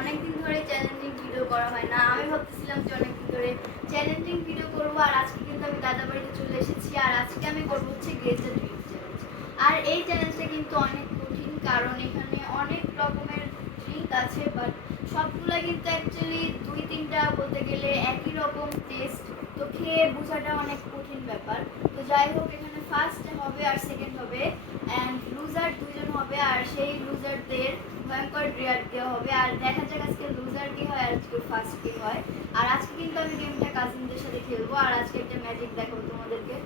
অনেকদিন ধরে challenging video করা হয় না। আমি ভাবতেছিলাম যে অনেকদিন ধরে চ্যালেঞ্জিং দাদা বাড়িতে চলে এসেছি, আর আজকে চ্যালেঞ্জ আর কিন্তু অনেক কঠিন, কারণ এখানে অনেক রকমের ড্রিঙ্ক আছে বাট সবগুলা কিন্তু অ্যাকচুয়ালি দুই, তিনটা বলতে গেলে একই রকম টেস্ট তো খেয়ে বোঝাটা অনেক কঠিন ব্যাপার। তো যাই হোক, এখানে ফার্স্ট হবে, আর সেকেন্ড হবে অ্যান্ড লুজার দুজন হবে আর সেই লুজারদের ভয়ঙ্কর ড্রিয়ার দেওয়া হবে। আর দেখা যাক আজকে লুজার কি হয় আর আজকে ফার্স্ট কি হয়। আর আজকে কিন্তু আমি গেমটা কাজিনদের সাথে খেলব। আর আজকে একটা ম্যাজিক দেখাবো তোমাদেরকে।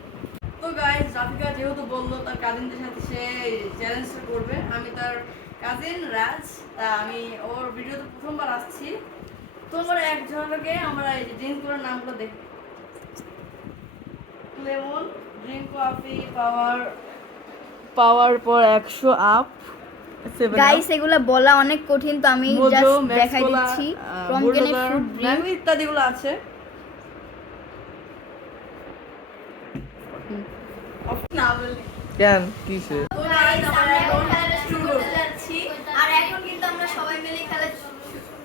তো গাইস রাফিকা যেহেতু বলল তার কাজিনদের সাথে সে চ্যালেঞ্জটা করবে আমি তার কাজিন রাজ তা আমি ওর ভিডিওতে প্রথমবার আসছি। তোমার এক ঝলকে আমরা এই যে ড্রিঙ্কগুলোর নামগুলো দেখি। Lemon drink coffee power power পর একশো আপ গাইস এগুলা বলা অনেক কঠিন তো আমি জাস্ট দেখাই দিচ্ছি। রমকেনের ফুড ড্রিঙ্ক ইত্যাদিগুলো আছে। কেন? কিসে? খেলাটা শুরু করতে যাচ্ছি। আর এখন কিন্তু আমরা সবাই মিলে খেলা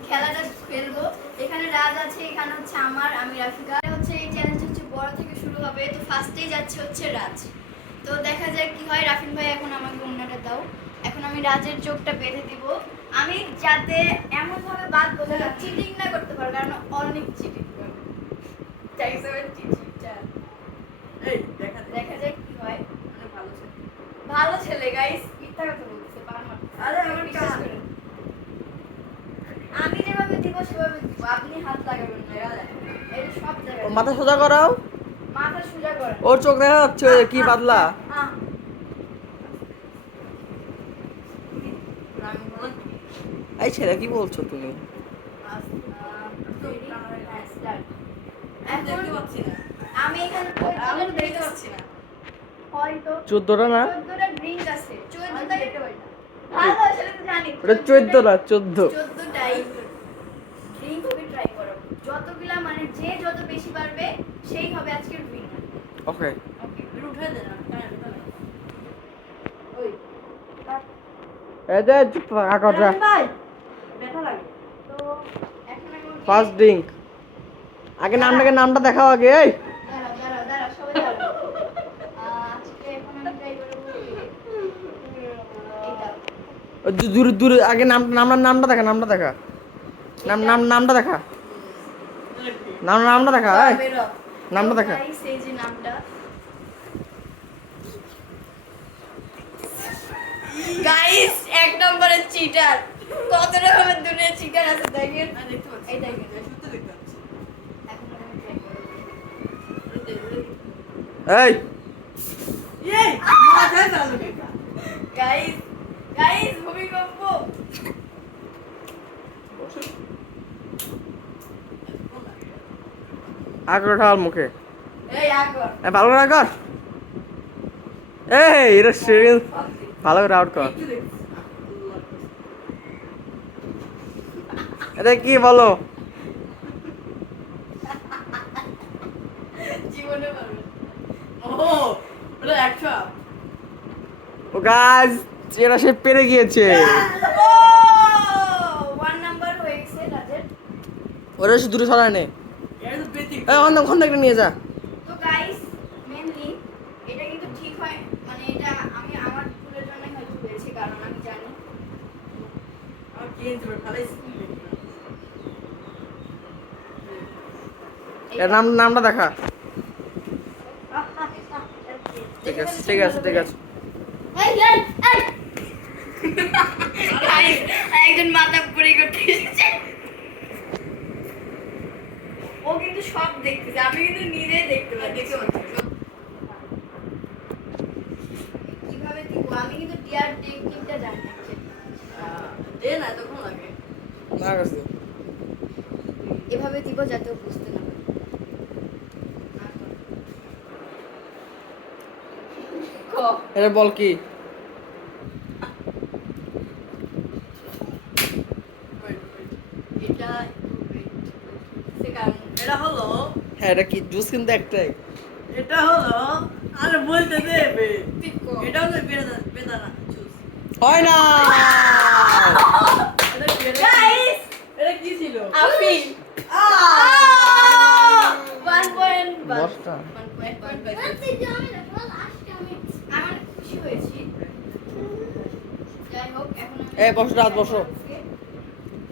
খেলাটা খেলব। এখানে রাজ আছে এখানে হচ্ছে আমার আমি রাফিকা। হচ্ছে এই চ্যালেঞ্জ হচ্ছে বড় থেকে শুরু হবে। তো ফার্স্টেই যাচ্ছে হচ্ছে রাজ। তো দেখা যাক কি হয়। রাফিন ভাই এখন আমাকে অন্যটা দাও। এখন আমি রাজের চোখটা বেঁধে দিব। আমি যাতে এমন ভাবে বাদ বোঝা চিটিং না করতে পারো কারণ অনেক চিটিং করবে দেখা দেখ দেখা যাক কি হয়। অনেক ভালো ছিল। ভালো ছেলে গাইস মিথ্যা কথা বলতেছে পান মারতেছে। আরে আমার বিশ্বাস। আমি যেভাবে দিব সেভাবে দিব। আপনি হাত লাগাবেন না। এটা সব জায়গায় মাথা সোজা করাও? মাথা সোজা করেন। ওর চোখ দেখা যাচ্ছে কি পাতলা আহ, আমি বললাম কি? এই ছেলে কি বলছো তুমি আহ, ready? হ্যাঁ, start। আমি এখন দেখতে পাচ্ছি না আমি এখানে চোদ্দটা না না সেটা চোদ্দ যতগুলা মানে যে যত বেশি পারবে সেই হবে আজকের উইনার ওকে ওকে ব্যথা লাগে। ওই এই যে চুপ থাকা ফার্স্ট ড্রিঙ্ক আগে নামটাকে নামটা দেখাও আগে এই। দূরে দূরে আগে নাম নামটা নামটা দেখা নামটা দেখা। নাম নাম নামটা দেখা। নাম নামটা দেখা এই। নামটা দেখা। গাইস এক নম্বরের চিটার কত রকমের দুনিয়া চিটার আছে দেখেন? দেখতে এই দেখেন। গাইস গাইস ভূমিকম্প। মুখে। এই আগর। এ, ভালো করে কর এই এটা সিরিয়াস ভালো করে আউট কর একটু দেখছি। এটা কি বলো? ও, গাছ এটা সে পেরে গিয়েছে। ও ওয়ান নাম্বার গেছে রাজের। ওরা সে দূরে সরায় নে। অন্য ওখান থেকে নিয়ে যা। তো গাইস মেনলি এটা কিন্তু ঠিক হয় মানে এটা আমি আমার ভুলের জন্যই হয়তো হয়েছে কারণ আমি জানি। আমার কি হয়েছে, ওর ভালোই skill দেখলাম। এর নাম নামটা দেখা। ঠিক ঠিক আছে ঠিক আছে ঠিক আছে। এই এই এই। গাইস একজন মাথা পুরি করতে এসেছে ও কিন্তু সব দেখতেছে আমি কিন্তু নিজেই দেখতে পাচ্ছি। কীভাবে দিব? আমি কিন্তু ডিয়ার টেকনিকটা জানি না। আহ, দে না, এতক্ষণ লাগে। না এভাবে দিব যাতে ও বুঝতে এটা বল কি? মানে এটা হলো হ্যাঁ এটা কি? জুস কিন্তু একটাই। এটা হলো আর বলতে দেবে এটা হলো বেদানা জুস। হয় না। এটা কি ছিল? আ 1.1 বসো, রাত বসো।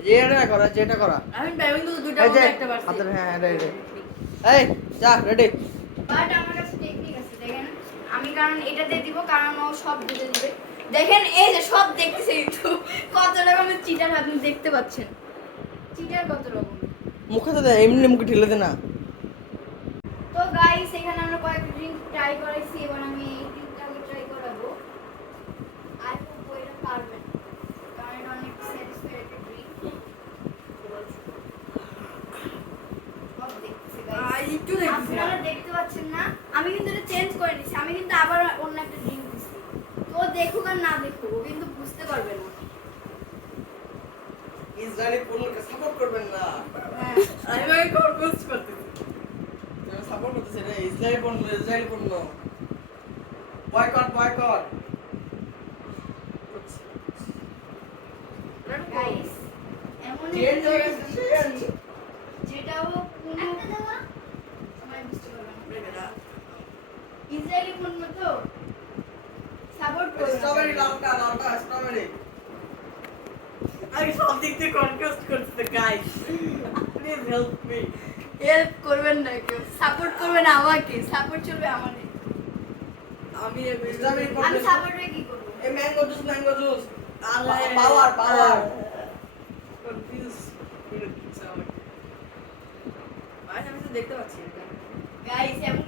যেটা করা যেটা করা। আমি তো একটা হাতের হ্যাঁ এটা এটা এই যা রেডি। বাট আমার কাছে টেকনিক আছে দেখেন। আমি কারণ এটাতে দিব কারণ ও সব দিতে দিবে। দেখেন এই যে সব দেখতেছে কিন্তু কত রকমের চিটার আপনি দেখতে পাচ্ছেন। চিটার কত রকম? মুখে তো এমনি মুখে ঢেলে দে না। তো গাইস এখানে আমরা কয়েকটা ড্রিঙ্ক ট্রাই করেছি এবার আমি এই ড্রিঙ্কটাকে ট্রাই করাবো। এটা পারবেন কারণ এটা অনেক স্যাটিসফাই একটা ড্রিঙ্ক সব দেখতেছে আহ, গাইস একটু আপনারা দেখতে পাচ্ছেন না? আমি কিন্তু এটা চেঞ্জ করে নিছি। আমি কিন্তু আবার অন্য একটা ড্রিঙ্ক দিছি। তো দেখুক আর না দেখুক ও কিন্তু বুঝতে পারবে না। ইসরায়েলি পণ্যকে সাপোর্ট করবেন না। হ্যাঁ আমি ভাই কর্কশ করতেছি সাপোর্ট করতেছে রে ইসরায়েলি পণ্য ইসরায়েলি পণ্য। বয়কট বয়কট গাইস এমন Change একটা হয়ে গেছে, জিনিস change। দিচ্ছি, যেটা কোনো সময় বুঝতে পারবে না ইসরায়েলি পণ্য তো সাপোর্ট করবে না। স্ট্রবেরি লালকা লালকা স্ট্রবেরি আমি সব দিক দিয়ে কনকোয়েস্ট করতে guys please help me help করবেন না কেউ। সাপোর্ট করবেন আমাকে। সাপোর্ট চলবে আমাদের। আমি আমি সাপোর্টে কি করব? এই ম্যাঙ্গো জুস ম্যাঙ্গো জুস আল্লাহ পাওয়ার পাওয়ার কনফিউজ করে দিচ্ছে আমাকে ভাই আমি তো দেখতে পাচ্ছি গাইস এমন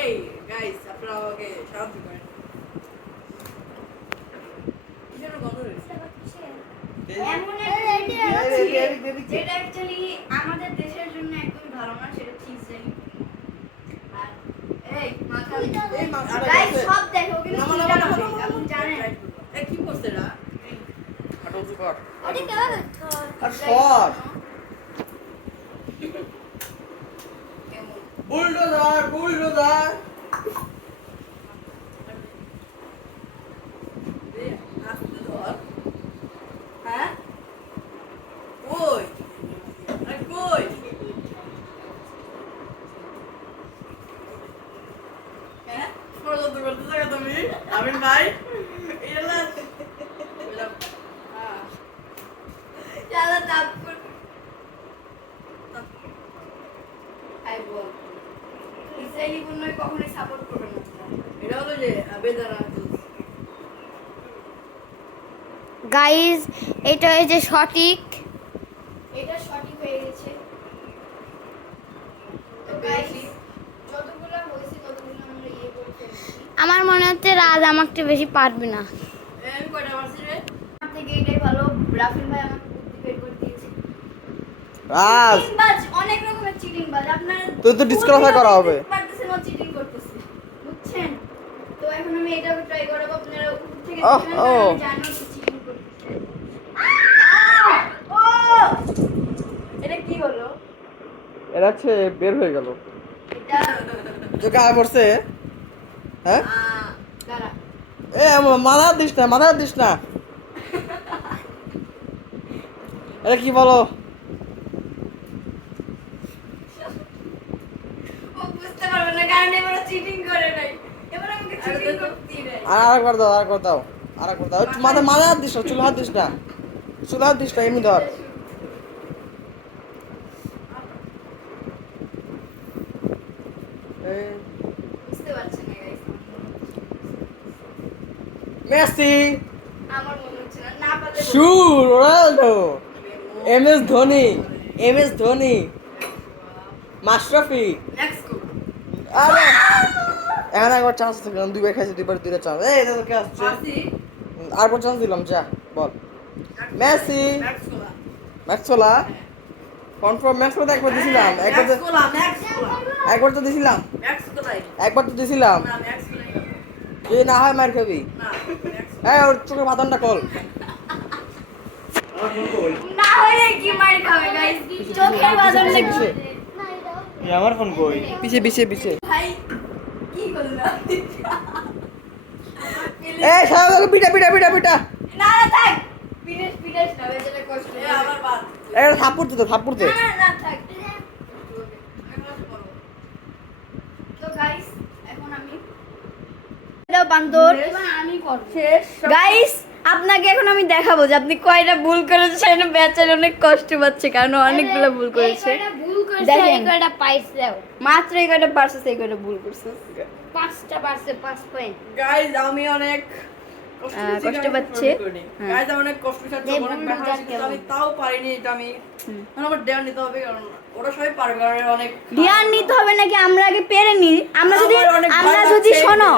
এই গাইস আপনারা আমাকে সাহায্য করেন। যেটা অ্যাকচুয়ালি আমাদের দেশের জন্য একদমই ভালো না সেটা চিজ জানি আর এই মাথা এই সব দেখো কিন্তু না জানেন। কি করছে এরা? হাঁটো উঁচু কর আর সর বুলডোজার বুলডোজার। এ, আস্তে ধর। এটা হয়েছে সঠিক। এটা সঠিক হয়ে গেছে। তো গাইস যতগুলো হয়েছে ততগুলো আমরা ইয়ে আমার মনে হচ্ছে রাজ আমাকে বেশি পারবে না। আমি কয়টা মারছি রে? আমার থেকে এটাই ভালো রাফিল ভাই আমাকে বের করে দিয়েছে। রাজ! চিটিংবাজ অনেক রকমের চিটিংবাজ। আপনারা তো তো disqualify করা হবে। পারতেছেন ও চিটিং করতেছে। বুঝছেন? তো এখন আমি এটাকে ট্রাই করাবো। আপনারা উপর থেকে জানি ও চিটিং করতেছে আহ! ও এটা কি হলো এরা হচ্ছে বের হয়ে গেল। এটা যে গায়ে পড়ছে? হ্যাঁ? এ মাথা দিস না মাথা দিস না। এটা কি বলো? আর আরেকবার দাও আরেকবার দাও আরেকবার দাও। মাথা মাথা হাত দিস না চুল হাত দিস না। চুল হাত দিস না এমনি ধর এই, বুঝতে পারছেন না গাইস মেসি। শু Ronaldo M S Dhoni M S Dhoni Mashrafe. আরে। এখন একবার চান্স দুইবার খাইছে দুইবার দুইটা চান্স এই এটা তো কে আসছে? চান্স দিলাম যা বল। মেসি. ম্যাক্সওয়ালা কনফার্ম ম্যাক্সওয়ালা একবার দিছিলাম। একবার. একবার তো দিছিলাম। একবার তো দিছিলাম। যদি না হয় মার খাবি. এই ওর চোখের বাদনটা কল আমার ফোন কই না হলে কি মার খাবে গাইস চোখের বাদন কিসে, এ আমার ফোন কই? পিছে পিছে পিছে। ভাই কি করলাম এ সাহেব পিটা পিটা পিটা পিটা না না থাক। পিনেস পিনেস না বেচারা কষ্ট এ আমার বাদ। এ থাপ্পড় দে তো থাপ্পড় দে না না না থাক। আমি বলতে পারব। তো গাইস দাও বান্দর। আমি করব। শেষ? গাইস আপনাকে এখন আমি দেখাবো যে আপনি কয়টা ভুল করেছেন। বেচার অনেক কষ্ট পাচ্ছে কারণ অনেকগুলো ভুল করেছে। দেখেন। কয়টা পাইছে? মাত্র এই কয়টা পারছে সেই কয়টা ভুল করছে। পাঁচটা পারছে পাঁচ পয়েন্ট গাইজ আমি অনেক কষ্ট পাচ্ছে। করিনি। হ্যাঁ। অনেক কষ্ট পেয়েছি, যে অনেক ব্যথা আমি তাও পারিনি এটা আমি। মানে আমার ডেয়ার নিতে হবে কারণ ওরা সবাই পারবে অনেক ধ্যান নিতে হবে নাকি? আমরা আগে পেরে নি আমরা যদি আমার আমরা যদি শোনো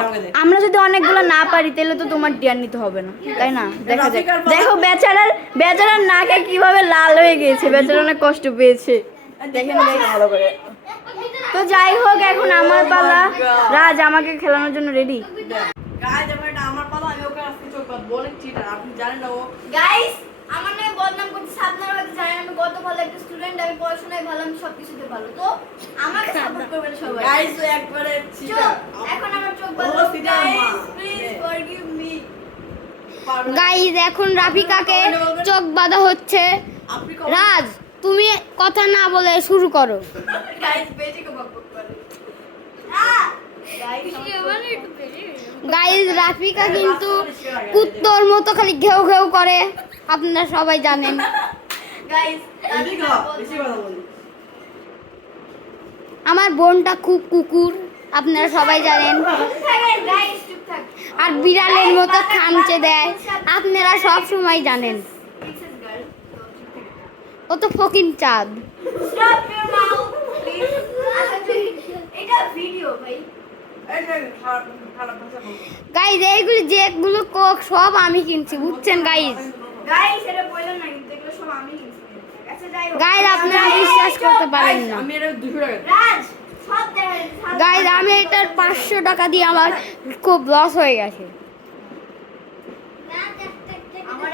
আমরা যদি অনেকগুলো না পারি তাহলে তো তোমার নিতে হবে না। তাই না? দেখা যাক দেখো বেচারার বেচারার নাকে কীভাবে লাল হয়ে গেছে বেচারা অনেক কষ্ট পেয়েছে। দেখেন ভালো করে। তো যাই হোক এখন আমার Oh পালা। রাজ আমাকে খেলানোর জন্য রেডি আমার পালা আমি ওকে আজকে চোখ বাঁধবো। চিটার আপনি জানেন না ও। গাইস আমার নামে বদনাম করতেছে আপনারা হয়তো জানেন আমি কত ভালো একটা স্টুডেন্ট আমি পড়াশোনায় ভালো আমি সবকিছুতে ভালো। তো আমাকে সাপোর্ট করবেন সবাই। গাইজ ও একবারে এখন আমার চোখ বন্ধ। Guys please forgive me. Guys এখন রাফিকাকে চোখ বাঁধা হচ্ছে। রাজ তুমি কথা না বলে শুরু করো। গাইস বেশি কো বকবক করে। আহ! গাইস গাইজ রাফিকা কিন্তু কুত্তর মতো খালি ঘেউ ঘেউ করে। আপনারা সবাই জানেন। আমার বোনটা খুব কুকুর আপনারা সবাই জানেন। আর বিড়ালের মতো খামচে দেয়। আপনারা সব সময় জানেন। ও তো ফকিন চাঁদ। স্টপ ইওর মাউথ প্লিজ এটা ভিডিও ভাই। গাইজ এইগুলি যেগুলো কোক সব আমি কিনছি বুঝছেন গাইজ গাইস এটা বললেন না কিন্তু এগুলো সব আমি কিনছি। আচ্ছা গাইজ আপনারা বিশ্বাস করতে পারেন না। আমি এটা দুশো টাকা রাজ সব গাইজ আমি এটার পাঁচশো টাকা দিয়ে আমার খুব লস হয়ে গেছে। আমার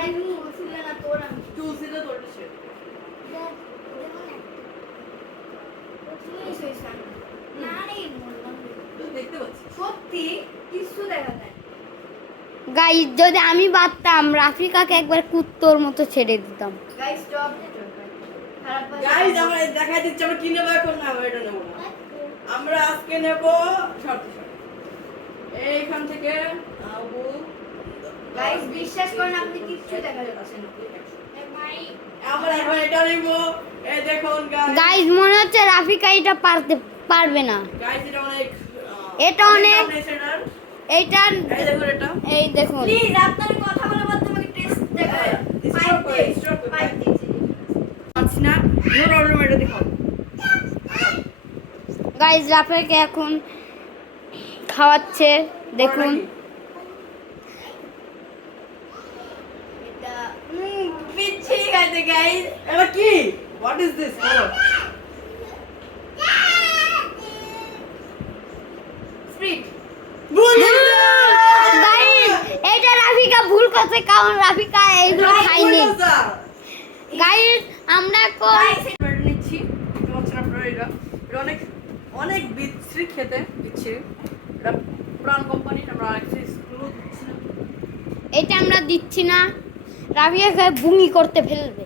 ছিল না তোর আমি। তুলসীতে তোলটা শেষ। তুই শেষ হয় না। না রে বললাম রে। তুই দেখতে গাইজ যদি আমি বাদতাম রাফিকাকে একবার কুত্তর মতো ছেড়ে দিতাম। আমরা দেখা দিচ্ছি আমরা কি নেব এখন? না এটা নেব আমরা আজকে নেব এইখান থেকে গাইস বিশ্বাস করেন আপনি কিচ্ছু দেখা যাচ্ছে না। আমরা এখন এটা নিব। এই দেখুন গাইজ গাইজ মনে হচ্ছে রাফিকা এটা পারতে পারবে না। গাইজ এটা অনেক এটা অনেক- এইটার এই দেখুন এটা। এই দেখুন। প্লিজ আপনার কথা বলে বলতে আমাকে টেস্ট দেখা হ্যাঁ, ফাইভ stop করে, দিয়েছি stop দিয়েছি পাচ্ছি না। নো প্রবলেম এটা দেখাও। গাইজ রাফিকাকে এখন খাওয়াচ্ছে দেখুন। এটা উম, পিচ্ছি গাইস এটা কি? হোয়াট ইজ দিস বলো স্প্রিট গাইজ এটা রাফিকা ভুল করছে কারণ রাফিকা এইগুলো খায়নি। গাইজ আমরা এটা নিচ্ছি। এটা অনেক অনেক বিচ্ছিরি খেতে বিচ্ছিরি। এটা প্রাণ কোম্পানি আমরা এটা আমরা দিচ্ছি না। রাফিকাকে বুঙি করতে ফেলবে।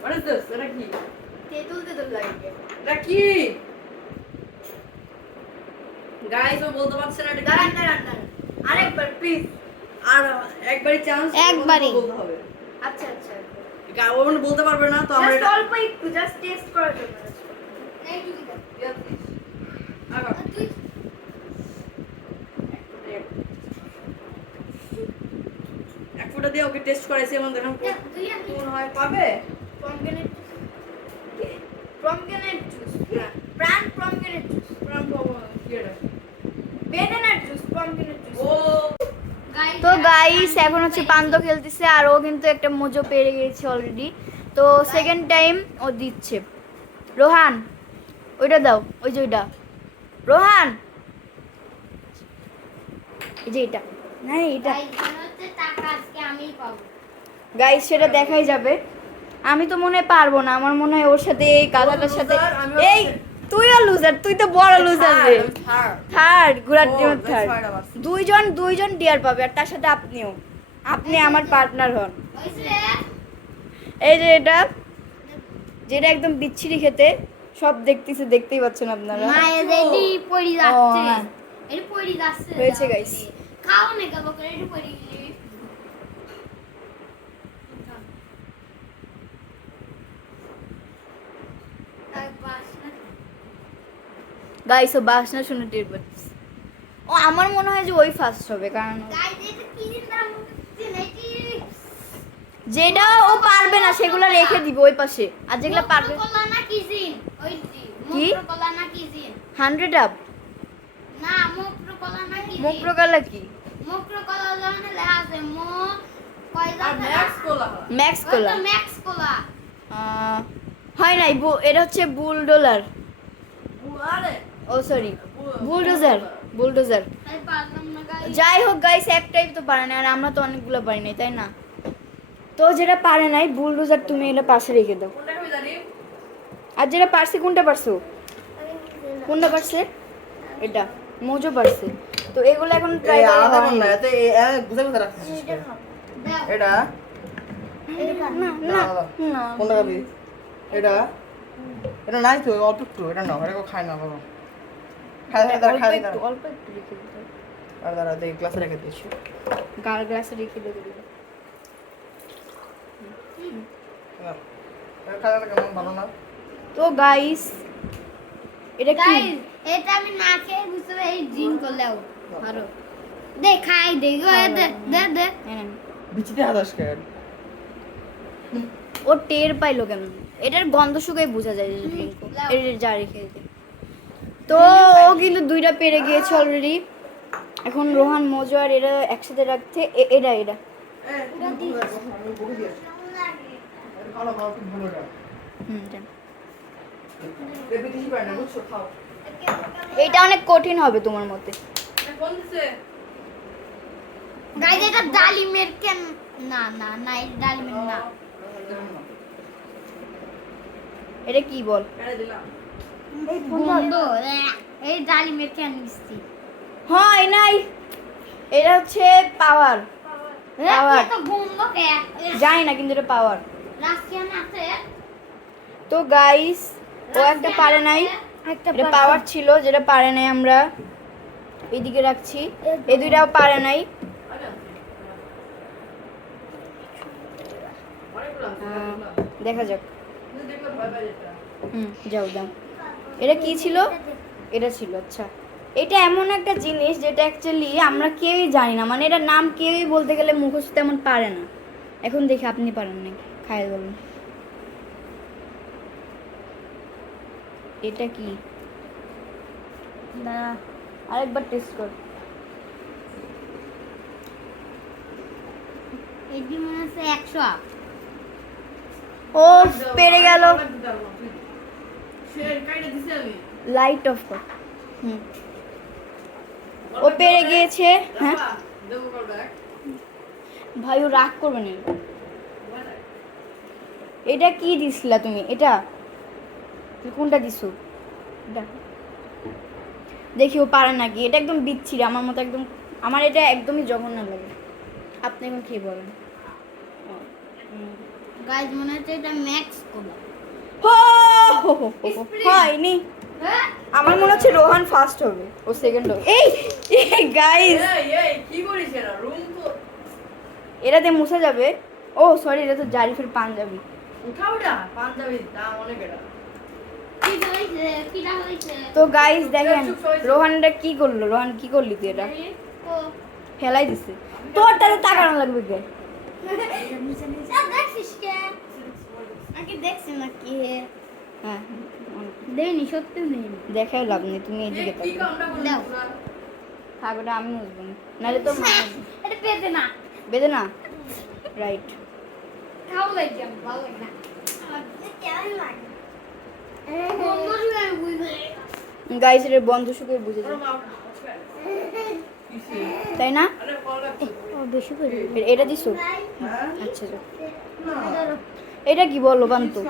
হোয়াট ইজ দিস এটা কি? তেঁতুল তেঁতুল লাগে। এটা কি? গাইস ও বলতে পারছে না এটা দাঁড়ান? দাঁড়ান দাঁড়ান। আরেকবার প্লিজ আর একবারই চান্স একবারই। বলতে হবে। আচ্ছা আচ্ছা। গা- ও মানে বলতে পারবে না তো আমরা অল্প একটু জাস্ট টেস্ট করার জন্য। আগা। এক ফোঁটা দিয়ে ওকে টেস্ট করাইছি এবং দেখলাম কোন হয় পাবে? পমগ্রেনেট পমগ্রেনেট জুস প্রাণ পমগ্রেনেট জুস প্রাণ পাবো কি এটা বেদানার জুস পমগ্রেনেট জুস ও তো গাইস এখন হচ্ছে পান্তো খেলতেছে আর ও কিন্তু একটা মোজো পেরে গেছে অলরেডি তো সেকেন্ড টাইম ও দিচ্ছে। রোহান ওইটা দাও ওই যে ওইটা। রোহান! এই যে এটা। না এটা Guys, টাকা আজকে আমিই পাবো। গাইস সেটা দেখাই যাবে। আমি তো মনে হয় পারব না আমার মনে হয় ওর সাথে এই গাধাটার সাথে এই তুইও লুজার তুই তো বড় লুজার রে। থার্ড ঘোড়ার Oh, থার্ড দুইজন দুইজন ডিয়ার পাবে আর তার সাথে আপনিও। আপনি আমার পার্টনার হন। এই যে এটা যেটা একদম বিচ্ছিরি খেতে সব দেখতেছে দেখতেই পাচ্ছেন আপনারা। মায়ের এটি পড়ি যাচ্ছে। হ্যাঁ। এটি পড়ি যাচ্ছে হয়েছে, guys। খাও না কাবো করে এটি পড়ি। গাইস ও বাসনা শুনে টের পাচ্ছি। ও আমার মনে হয় যে ওই ফার্স্ট হবে কারণ গাইস এটা কি দিন তারা মুখে দিচ্ছেন যেটা ও পারবে না সেগুলো রেখে দিবে ওই পাশে। আর যেগুলো পারবে কলা না কি জিন ওই জি কি? কলা না কি জিন হান্ড্রেড আপ না মুক্র কলা না কি মুখ প্রকালা কি? মুক্র কলা জানে লেখা আছে মো কয় ম্যাক্স কোলা ম্যাক্স ওই কোলা তো ম্যাক্স কোলা আহ, হয় নাই বু- এটা হচ্ছে বুল ডলার ও সরি বুলডোজার বুলডোজার যাই হোক গাইস একটাই তো পারে না আর আমরা তো অনেকগুলো পারি নাই তাই না? তো যেটা পারে নাই বুলডোজার তুমি এটা পাশে রেখে দাও। আর যেটা পারছে কোনটা পারছ? কোনটা পারছে? এটা মোজো পারছে। তো এগুলো এখন ট্রাই আলাদা হয়নি। না এতে এ এ গুজে গুজে রাখছিস এটা? না এটা না না। কোনটা খাবি? এটা? এটা নাই তো অল্প একটু এটা নাও এটা খায় না বাবা। খায় খায় দাঁড়া অল্প খায় দাঁড়া। অল্প একটু রেখে দিতে আর দাঁড়া দেখ গ্লাসে রেখে দিয়েছি গাল গ্লাসে রেখে দেবে। না এটা খায় না কেমন? ভালো তো গাইস এটা কি? এটা আমি না খেয়ে বুঝতে পারি আরও দে খাই দে দে দে দে। বিচিতে হাত আসকে। ও টের পাইলো কেন এটার গন্ধ শুকাই বোঝা যায় এটা যা রেখে দিতে। তো ও কিন্তু দুইটা পেরে গিয়েছে অলরেডি এখন রোহান মজু আর এরা একসাথে রাখছে। এ- এটা এটা অনেক কঠিন হবে তোমার মতে। এটা ডালিমের কেন? না না না এটা ডালিমের না। এটা কি বল? দিলাম বন্ধ এই ডালিমের কেন মিষ্টি হয় নাই। এটা হচ্ছে পাওয়ার। কে? জানি না কিন্তু এটা পাওয়ার। তো গাইস ও একটা পারে নাই। একটা এটা পাওয়ার ছিল যেটা পারে নাই আমরা এইদিকে রাখছি। এই দুইটাও পারে নাই। দেখা যাক। হুম যাও দাও এটা কি ছিল? এটা ছিল আচ্ছা। এটা এমন একটা জিনিস যেটা অ্যাকচুয়ালি আমরা কেউই জানি না। মানে এটার নাম কেউই বলতে গেলে মুখস্থ তেমন পারে না। এখন দেখি আপনি পারেন নাকি? খাই বলুন এটা কি? দাঁড়া আরেকবার টেস্ট কর। মনে হচ্ছে একশো ও পেরে গেল। লাইট অফ কর হুম ও পেরে গিয়েছে হ্যাঁ? ভাই ও রাগ করবে না এটা কি দিছিলা তুমি? এটা? কোনটা দিছো? এটা। দেখি ও পারে নাকি? এটা একদম বিচ্ছিরি আমার মতো একদম আমার এটা একদমই জঘন্য লাগে। আপনি এখন কি বলেন। গাইস মনে হচ্ছে এটা ম্যাক্স কোলা হো, হয়নি হ্যাঁ আমার মনে হচ্ছে রোহান ফার্স্ট হবে ও সেকেন্ড হবে। এই গাইস এই এই কি করিস এরা? রুম তো এটা দিয়ে মুছে যাবে ও সরি এটা তো জারিফের পাঞ্জাবি। উঠা উঠা পাঞ্জাবি দাম অনেক এটা। তো গাইস দেখেন রোহান এটা কি করল? রোহান কি করলি তুই এটা? ও। ফেলাই দিছে। তোর তাহলে তাকানো লাগবে কে? দেখছিস কে? আগে দেখছি না কি। হ্যাঁ। দেয়নি সত্যি দেয়নি। দেখাই লাভ নেই তুমি এইদিকে দাও। তোরা? থাক ওটা আমি বুঝব না নাহলে তো এটা পেতে না। বেঁধে না? রাইট খাও লাগে ভালো লাগে না। বন্ধ গাইস এর সুখে বুঝে যায়? তাই না? বেশি করে এটা দিছো? হ্যাঁ। আচ্ছা এটা কি বলো বান্তু?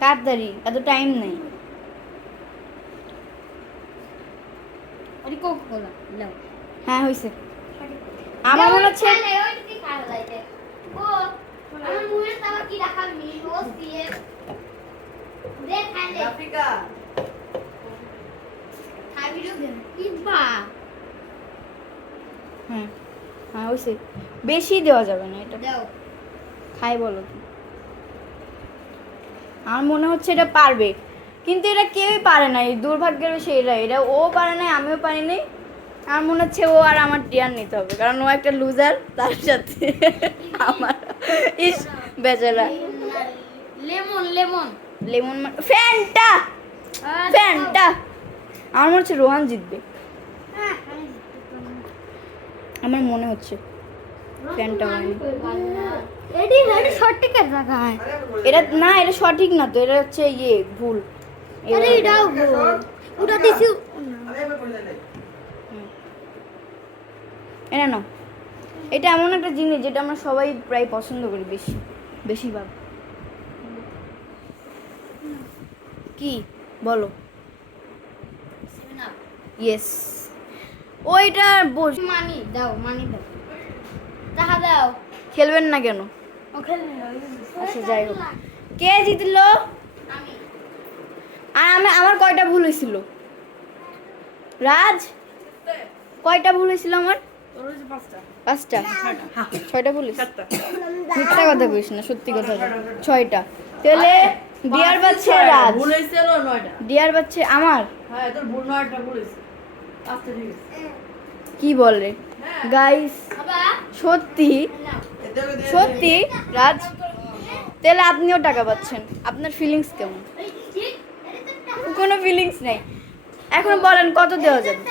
তাড়াতাড়ি এত টাইম নেই হ্যাঁ হয়েছে আমার মনে হচ্ছে আমার হ্যাঁ হয়েছে বেশি দেওয়া যাবে না এটা। দাও। খাই বলো কি আমার মনে হচ্ছে এটা পারবে। কিন্তু এটা কেউই পারে না এই দুর্ভাগ্যের বিষয় এটা এটা ও পারে নাই আমিও পারি নাই। আমার মনে হচ্ছে ও আর আমার টিয়ার নিতে হবে। কারণ ও একটা লুজার তার সাথে আমার ইস বেচারা। Lemon lemon. লেমন ফ্যানটা! ফ্যানটা! আমার মনে হচ্ছে রোহান জিতবে। আমার মনে হচ্ছে। ফ্যানটা হয়নি এটা না এটা সঠিক না তো এটা হচ্ছে ইয়ে ভুল। ওটা দিছি এটা না এটা এমন একটা জিনিস যেটা আমরা সবাই প্রায় পছন্দ করি বেশি বেশিরভাগ। কি? বলো। ইয়েস ওইটা বস মানি দাও মানি দাও। টাকা দাও। খেলবেন না কেন? আচ্ছা যাই হোক। কে জিতলো? আমি আর আমি আমার কয়টা ভুল হয়েছিল? রাজ? কয়টা ভুল হয়েছিল আমার? পাঁচটা। পাঁচটা? ছয়টা। ভুল মিথ্যা কথা কইস না সত্যি কথা। ছয়টা তাহলে ডিয়ার বাচ্চা রাজ। ডিয়ার বাচ্চা আমার? হ্যাঁ, তোর ভুল নয়টা ভুল হয়েছে। আচ্ছা, ঠিক আছে। কি বলে। গাইস সত্যি সত্যি রাজ তাহলে আপনিও টাকা পাচ্ছেন। আপনার ফিলিংস কেমন? কোনো ফিলিংস নেই। এখন বলেন কত দেওয়া যাবে?